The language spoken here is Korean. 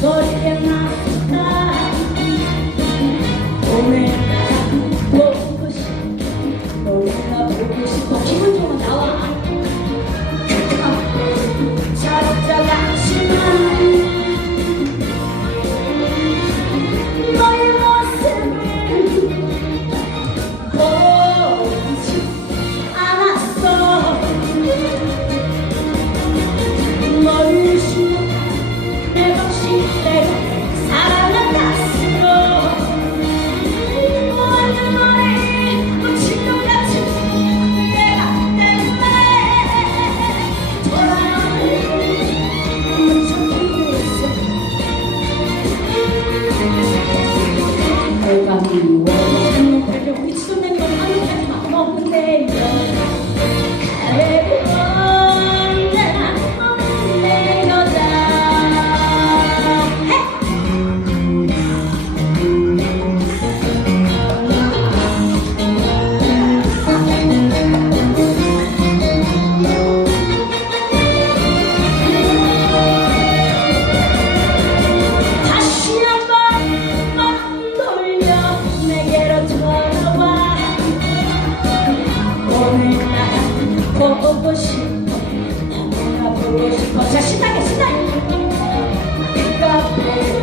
зоряна. 보고 싶어. 내가 보고 싶어. 자 신나게 신나게. 그 카페.